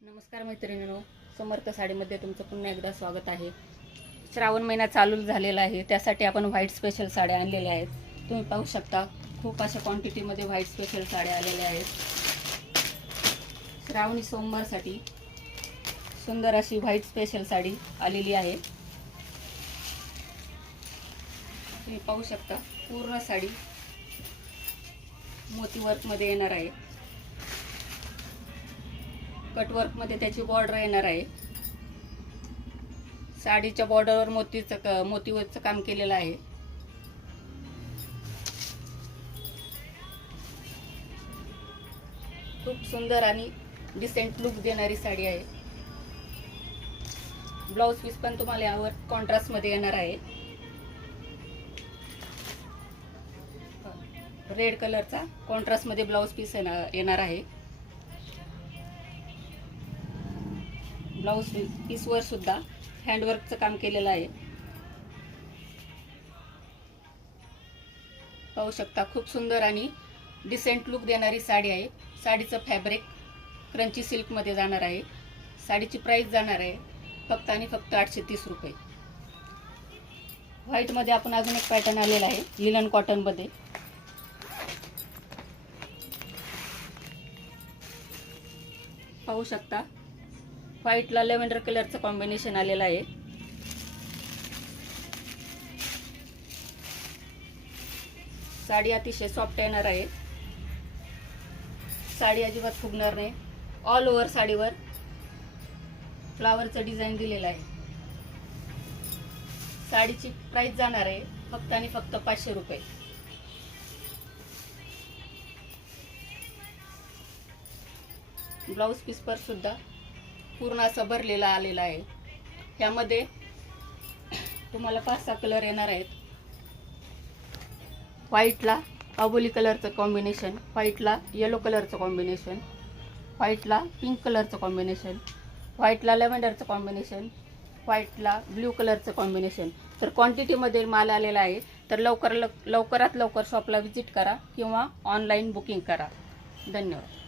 नमस्कार मैत्रिणींनो, समर्थ साडीमध्ये तुमचं पुन्हा एकदा स्वागत आहे। श्रावण महिना चालू झालेला आहे, त्यासाठी आपण व्हाईट स्पेशल साड्या आणलेल्या आहेत। तुम्ही पाहू शकता, खूप अशा क्वांटिटीमध्ये व्हाईट स्पेशल साड्या आलेल्या आहेत। श्रावणी सोमवारसाठी सुंदर अशी व्हाईट स्पेशल साडी आलेली आहे। तुम्ही पाहू शकता, पूर्ण साडी मोती वर्कमध्ये येणार आहे। कटवर्क मध्ये त्याची बॉर्डर येणार आहे। साडीच्या बॉर्डरवर मोतीचं काम केलेलं आहे। खूप सुंदर आणि डिसेंट लुक देणारी साडी आहे। ब्लाउज पीस पण तुम्हाला यावर कॉन्ट्रास्ट मध्ये येणार आहे। रेड कलरचा कॉन्ट्रास्ट मध्ये ब्लाउज पीस येणार आहे। ब्लाउज पीसवर सुद्धा हँडवर्कचं काम केलेलं आहे। पाहू शकता, खूप सुंदर आणि डिसेंट लुक देणारी साडी आहे। साडीचं फॅब्रिक क्रंची सिल्क मध्ये जाणार आहे। साडीची प्राइस जाणार आहे फक्त आणि फक्त 830 रुपये। व्हाईट मध्ये आपण अजून एक पॅटर्न आलेला आहे, लिनन कॉटन मध्ये। पाहू शकता, व्हाईटला लॅव्हेंडर कलरचं कॉम्बिनेशन आलेलं आहे। साडी अतिशय सॉफ्ट येणार आहे। साडी अजिबात फुगणार नाही। ऑल ओव्हर साडीवर फ्लावरचं डिझाईन दिलेलं आहे। साडीची प्राइस जाणार आहे फक्त आणि फक्त 500 रुपये। ब्लाउज पीस पर सुद्धा पूर्ण असं भरलेला आलेला आहे। यामध्ये तुम्हाला 5-6 कलर येणार आहेत। व्हाईटला अबोली कलरचं कॉम्बिनेशन, व्हाईटला येलो कलरचं कॉम्बिनेशन, व्हाईटला पिंक कलरचं कॉम्बिनेशन, व्हाईटला लॅव्हेंडरचं कॉम्बिनेशन, व्हाईटला ब्ल्यू कलरचं कॉम्बिनेशन। तर क्वांटिटीमध्ये माल आलेला आहे, तर लवकरात लवकर शॉपला व्हिजिट करा किंवा ऑनलाईन बुकिंग करा। धन्यवाद।